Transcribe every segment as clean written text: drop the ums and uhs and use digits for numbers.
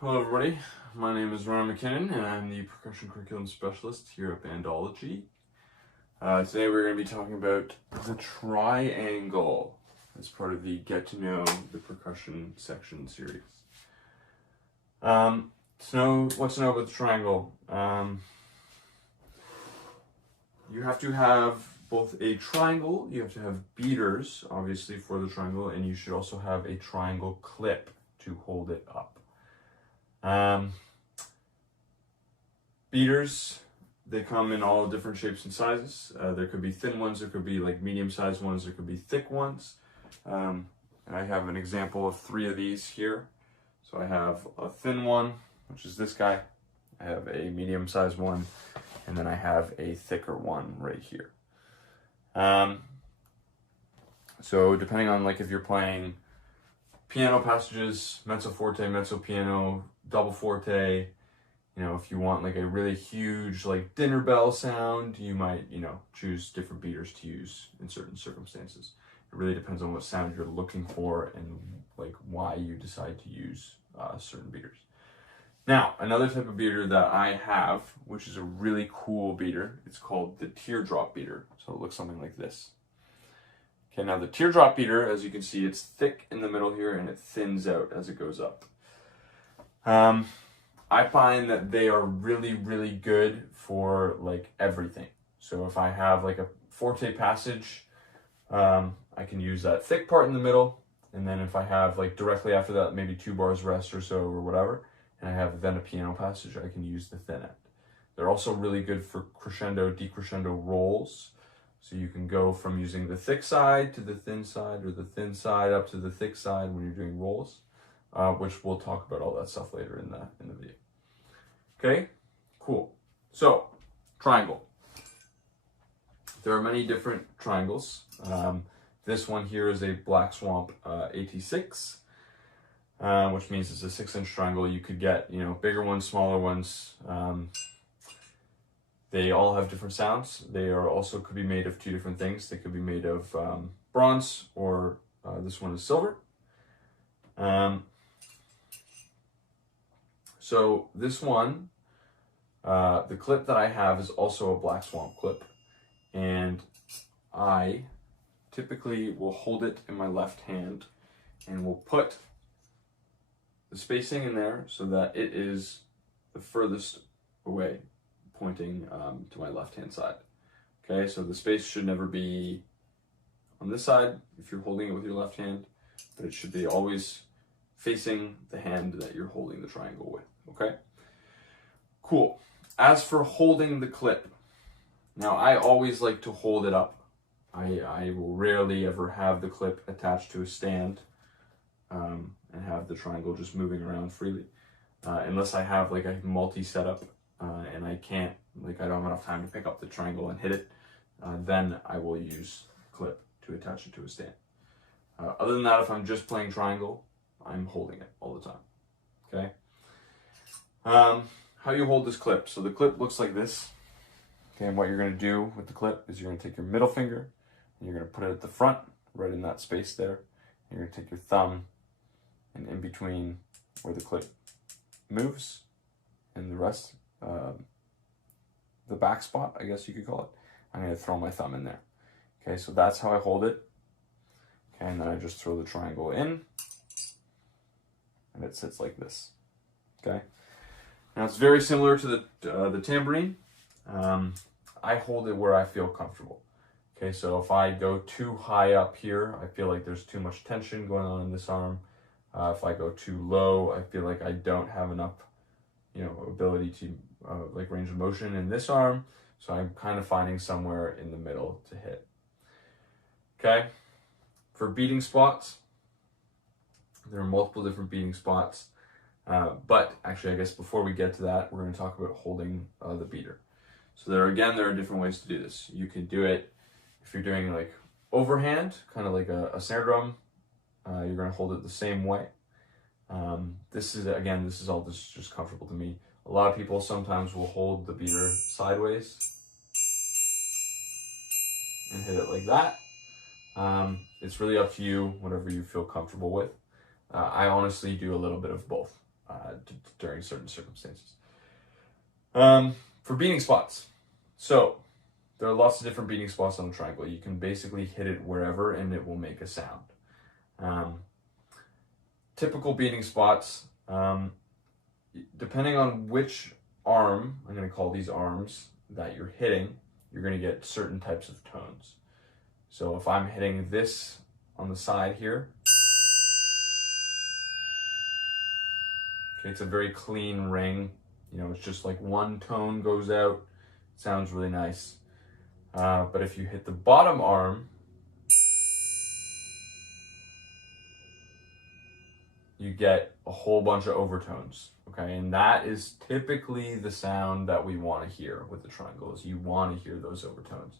Hello everybody, my name is Ryan McKinnon and I'm the Percussion Curriculum Specialist here at Bandology. Today we're going to be talking about the triangle as part of the Get to Know the Percussion section series. What to know about the triangle? You have to have both a triangle, you have to have beaters obviously for the triangle, and you should also have a triangle clip to hold it up. Beaters, they come in all different shapes and sizes. There could be thin ones, there could be like medium-sized ones, there could be thick ones. And I have an example of 3 of these here. So I have a thin one, which is this guy. I have a medium-sized one, and then I have a thicker one right here. So depending on like if you're playing piano passages, mezzo forte, mezzo piano, double forte, if you want like a really huge like dinner bell sound, you might, choose different beaters to use in certain circumstances. It really depends on what sound you're looking for and like why you decide to use certain beaters. Now, another type of beater that I have, which is a really cool beater, it's called the teardrop beater. So it looks something like this. Okay, now the teardrop beater, as you can see, it's thick in the middle here and it thins out as it goes up. I find that they are really, really good for like everything. So if I have like a forte passage, I can use that thick part in the middle. And then if I have like directly after that, maybe 2 bars rest or so or whatever, and I have then a piano passage, I can use the thin end. They're also really good for crescendo, decrescendo rolls. So you can go from using the thick side to the thin side, or the thin side up to the thick side when you're doing rolls, which we'll talk about all that stuff later in the video. Okay, cool. So, triangle. There are many different triangles. This one here is a Black Swamp AT6, which means it's a 6-inch triangle. You could get, bigger ones, smaller ones. They all have different sounds. They are also could be made of 2 different things. They could be made of bronze, or this one is silver. So this one, the clip that I have is also a Black Swamp clip, and I typically will hold it in my left hand and will put the spacing in there so that it is the furthest away, pointing to my left-hand side. Okay, so the space should never be on this side if you're holding it with your left hand, but it should be always facing the hand that you're holding the triangle with, okay? Cool. As for holding the clip, now I always like to hold it up. I will rarely ever have the clip attached to a stand and have the triangle just moving around freely, unless I have like a multi-setup and I don't have enough time to pick up the triangle and hit it, then I will use the clip to attach it to a stand. Other than that, if I'm just playing triangle, I'm holding it all the time, okay? How you hold this clip. So the clip looks like this, okay? And what you're gonna do with the clip is you're gonna take your middle finger and you're gonna put it at the front, right in that space there. You're gonna take your thumb and in between where the clip moves and the rest, the back spot, I guess you could call it, I'm going to throw my thumb in there. Okay, so that's how I hold it. Okay, and then I just throw the triangle in, and it sits like this. Okay, now it's very similar to the tambourine. I hold it where I feel comfortable. Okay, so if I go too high up here, I feel like there's too much tension going on in this arm. If I go too low, I feel like I don't have enough ability to like range of motion in this arm, so I'm kind of finding somewhere in the middle to hit. Okay, for beating spots, there are multiple different beating spots, but actually I guess before we get to that, we're going to talk about holding the beater. So there are different ways to do this. You can do it if you're doing like overhand, kind of like a snare drum. You're going to hold it the same way. This is all just comfortable to me. A lot of people sometimes will hold the beater sideways and hit it like that. It's really up to you, whatever you feel comfortable with. I honestly do a little bit of both. during certain circumstances. For beating spots, so there are lots of different beating spots on the triangle. You can basically hit it wherever and it will make a sound. Typical beating spots, depending on which arm, I'm going to call these arms, that you're hitting, you're going to get certain types of tones. So if I'm hitting this on the side here, okay, it's a very clean ring. You know, it's just like one tone goes out. It sounds really nice. But if you hit the bottom arm, you get a whole bunch of overtones, okay? And that is typically the sound that we want to hear with the triangles. You want to hear those overtones.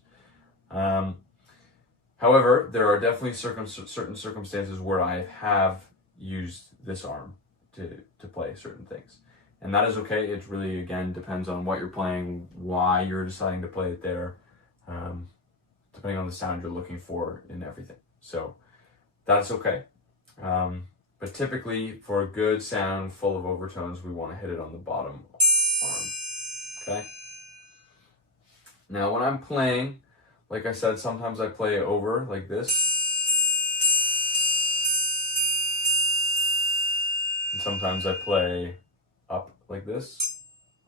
However, there are definitely certain circumstances where I have used this arm to play certain things. And that is okay. It really, again, depends on what you're playing, why you're deciding to play it there, depending on the sound you're looking for and everything. So that's okay. But typically, for a good sound full of overtones, we want to hit it on the bottom arm, okay? Now, when I'm playing, like I said, sometimes I play over like this. And sometimes I play up like this.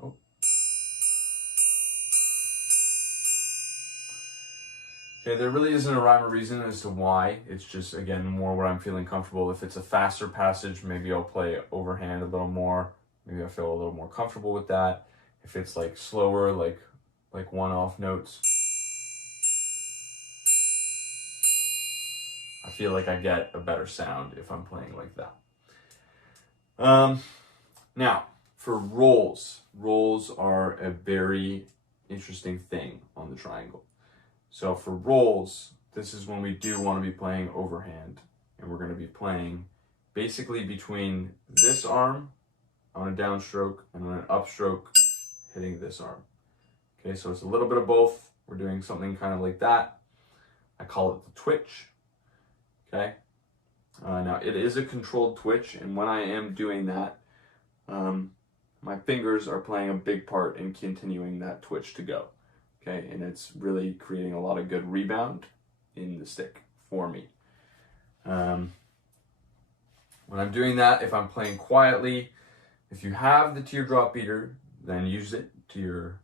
Oh. Okay, there really isn't a rhyme or reason as to why. It's just, again, more what I'm feeling comfortable. If it's a faster passage, maybe I'll play overhand a little more. Maybe I feel a little more comfortable with that. If it's like slower, like one-off notes, I feel like I get a better sound if I'm playing like that. Now, for rolls. Rolls are a very interesting thing on the triangle. So for rolls, this is when we do want to be playing overhand, and we're going to be playing basically between this arm on a downstroke and on an upstroke hitting this arm. Okay, so it's a little bit of both. We're doing something kind of like that. I call it the twitch. Okay. Now it is a controlled twitch, and when I am doing that, my fingers are playing a big part in continuing that twitch to go. Okay, and it's really creating a lot of good rebound in the stick for me. When I'm doing that, if I'm playing quietly, if you have the teardrop beater, then use it to your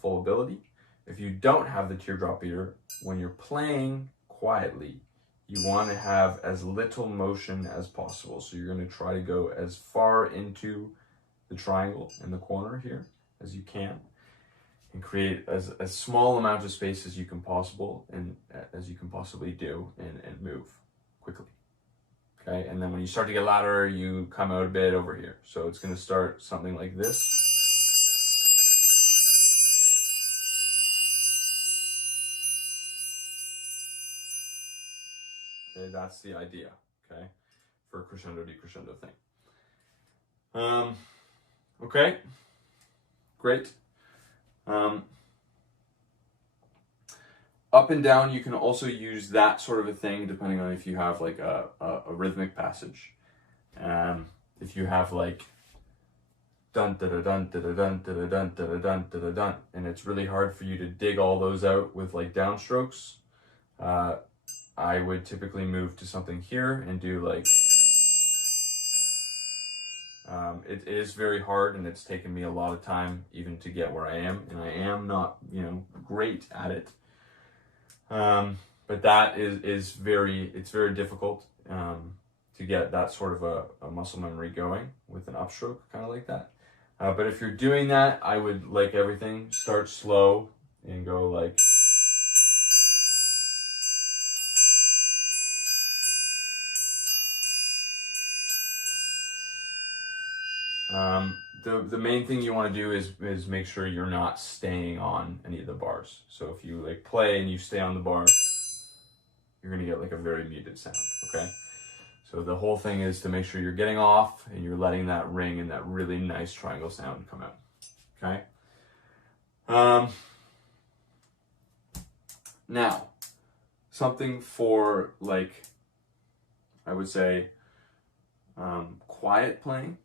full ability. If you don't have the teardrop beater, when you're playing quietly, you want to have as little motion as possible. So you're going to try to go as far into the triangle in the corner here as you can, and create as small amount of space as you can possibly do, and move quickly. Okay, and then when you start to get louder, you come out a bit over here. So it's going to start something like this. Okay, that's the idea, okay, for a crescendo decrescendo thing. Okay, great. Up and down, you can also use that sort of a thing depending on if you have like a rhythmic passage. If you have like dun da da dun da da dun da da dun da da dun da da dun, and it's really hard for you to dig all those out with like downstrokes, I would typically move to something here and do like, it is very hard, and it's taken me a lot of time even to get where I am, and I am not, great at it. But that is very difficult to get that sort of a muscle memory going with an upstroke, kind of like that. But if you're doing that, I would, like everything, start slow and go like, the main thing you want to do is make sure you're not staying on any of the bars. So if you like play and you stay on the bar, you're going to get like a very muted sound, okay? So the whole thing is to make sure you're getting off and you're letting that ring and that really nice triangle sound come out, okay? Now, something for like, I would say, quiet playing.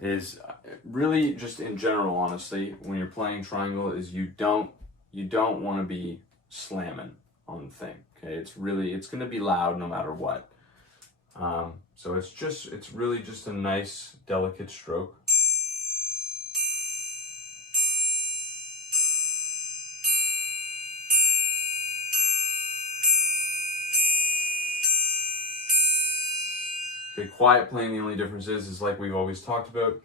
is really just in general, honestly, when you're playing triangle, is you don't want to be slamming on the thing. Okay, it's going to be loud no matter what. So it's really just a nice, delicate stroke. Okay, quiet playing, the only difference is like we've always talked about,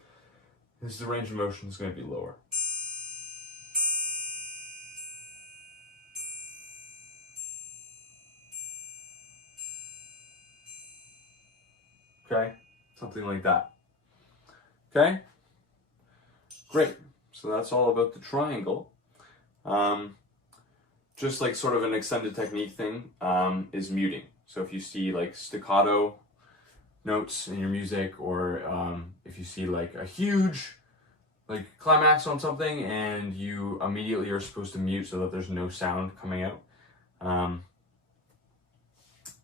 is the range of motion is going to be lower. Okay, something like that. Okay, great. So that's all about the triangle. Just like sort of an extended technique thing is muting. So if you see like staccato notes in your music, or if you see like a huge like climax on something and you immediately are supposed to mute so that there's no sound coming out.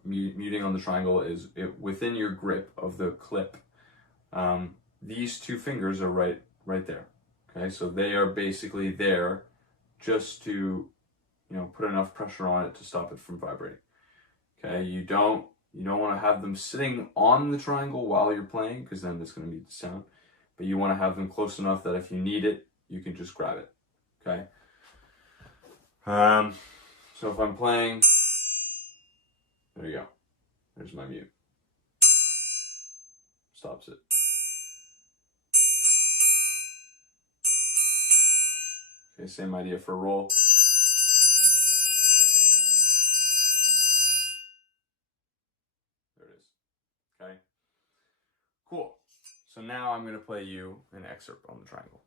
Muting on the triangle is within your grip of the clip. These two fingers are right there. Okay, so they are basically there just to, put enough pressure on it to stop it from vibrating. Okay, you don't want to have them sitting on the triangle while you're playing, because then it's going to mute the sound. But you want to have them close enough that if you need it, you can just grab it. Okay. So if I'm playing, there you go. There's my mute. Stops it. Okay, same idea for roll. There it is. Okay. Cool. So now I'm going to play you an excerpt on the triangle.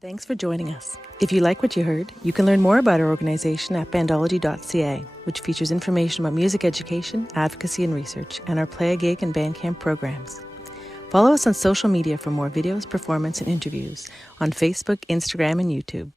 Thanks for joining us. If you like what you heard, you can learn more about our organization at bandology.ca, which features information about music education, advocacy and research, and our Play a Gig and Bandcamp programs. Follow us on social media for more videos, performance, and interviews on Facebook, Instagram, and YouTube.